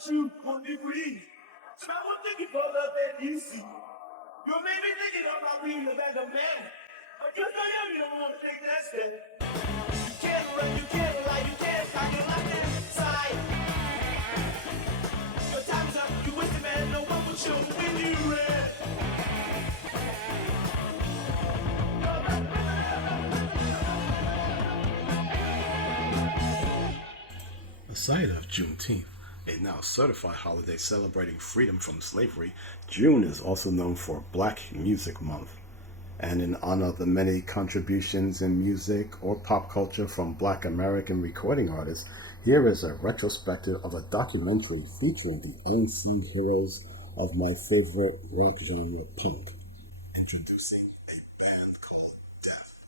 you on degree. Travel thinking for love that you see. You may be thinking I'm not being a bag of man. But just know you don't want to take that step. You can't run, you can't lie, you can't talk, you're locked inside. Your time's up, you wasted man, no one will show when you ran. Aside of Juneteenth, a now certified holiday celebrating freedom from slavery, June is also known for Black Music Month. And in honor of the many contributions in music or pop culture from Black American recording artists, here is a retrospective of a documentary featuring the unsung heroes of my favorite rock genre, punk. Introducing a band called Death.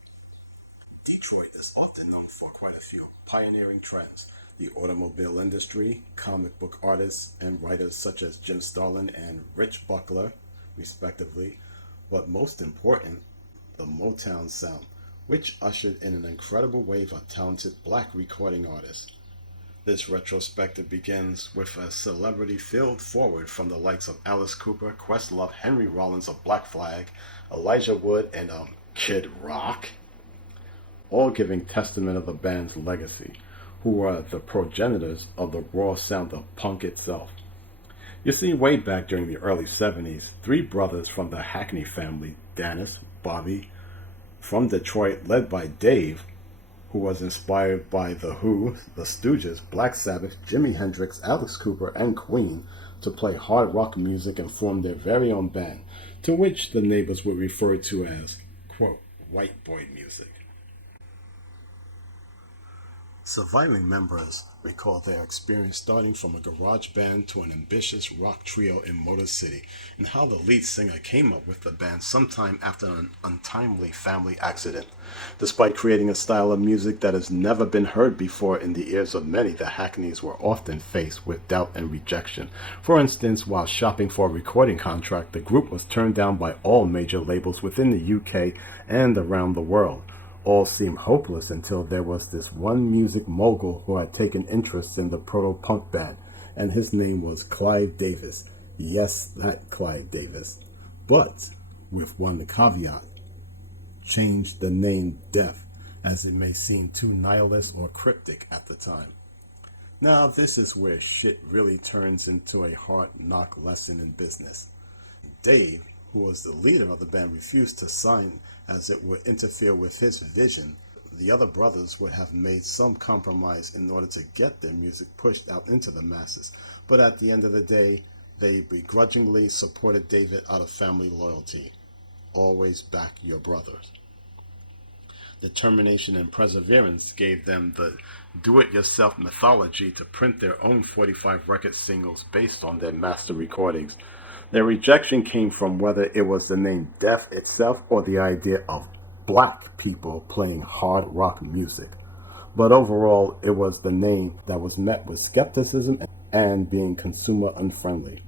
Detroit is often known for quite a few pioneering trends. The automobile industry, comic book artists and writers such as Jim Starlin and Rich Buckler, respectively, but most important, the Motown sound, which ushered in an incredible wave of talented Black recording artists. This retrospective begins with a celebrity-filled forward from the likes of Alice Cooper, Questlove, Henry Rollins of Black Flag, Elijah Wood, and Kid Rock, all giving testament of the band's legacy, who are the progenitors of the raw sound of punk itself. You see, way back during the early 70s, three brothers from the Hackney family, Dennis, Bobby, from Detroit, led by Dave, who was inspired by The Who, The Stooges, Black Sabbath, Jimi Hendrix, Alice Cooper, and Queen, to play hard rock music and form their very own band, to which the neighbors would refer to as, quote, white boy music. Surviving members recall their experience starting from a garage band to an ambitious rock trio in Motor City, and how the lead singer came up with the band sometime after an untimely family accident. Despite creating a style of music that has never been heard before in the ears of many, the Hackneys were often faced with doubt and rejection. For instance, while shopping for a recording contract, the group was turned down by all major labels within the UK and around the world. All seemed hopeless until there was this one music mogul who had taken interest in the proto-punk band, and his name was Clive Davis. Yes, that Clive Davis. But with one caveat: change the name Death, as it may seem too nihilist or cryptic at the time. Now this is where shit really turns into a hard knock lesson in business. Dave, who was the leader of the band, refused to sign as it would interfere with his vision. The other brothers would have made some compromise in order to get their music pushed out into the masses, but at the end of the day, they begrudgingly supported David out of family loyalty. Always back your brothers. Determination and perseverance gave them the do-it-yourself mythology to print their own 45 record singles based on their master recordings. Their rejection came from whether it was the name Death itself or the idea of Black people playing hard rock music. But overall, it was the name that was met with skepticism and being consumer unfriendly.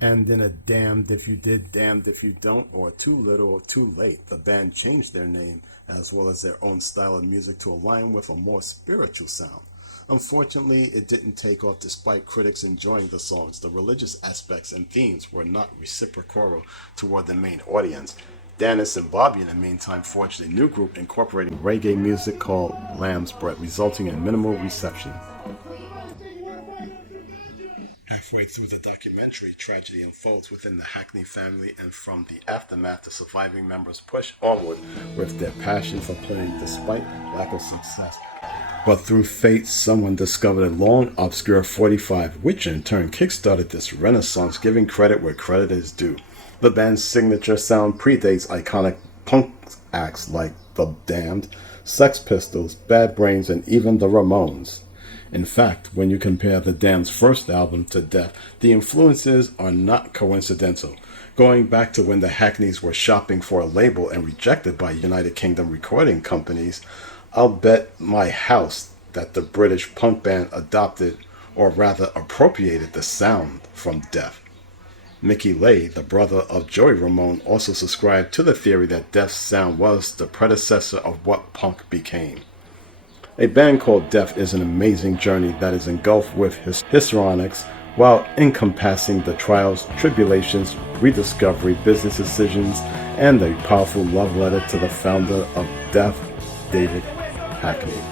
And in a damned if you did, damned if you don't, or too little or too late, the band changed their name as well as their own style of music to align with a more spiritual sound. Unfortunately, it didn't take off despite critics enjoying the songs. The religious aspects and themes were not reciprocal toward the main audience. Dennis and Bobby, in the meantime, forged a new group incorporating reggae music called Lamb's Bread, resulting in minimal reception. Halfway through the documentary, tragedy unfolds within the Hackney family, and from the aftermath, the surviving members push onward with their passion for playing despite lack of success. But through fate, someone discovered a long, obscure 45, which in turn kickstarted this renaissance, giving credit where credit is due. The band's signature sound predates iconic punk acts like The Damned, Sex Pistols, Bad Brains, and even the Ramones. In fact, when you compare The Damned's first album to Death, the influences are not coincidental. Going back to when the Hackneys were shopping for a label and rejected by United Kingdom recording companies, I'll bet my house that the British punk band adopted, or rather appropriated, the sound from Death. Mickey Leigh, the brother of Joey Ramone, also subscribed to the theory that Death's sound was the predecessor of what punk became. A band called Deaf is an amazing journey that is engulfed with histrionics while encompassing the trials, tribulations, rediscovery, business decisions, and a powerful love letter to the founder of Deaf, David Hackney.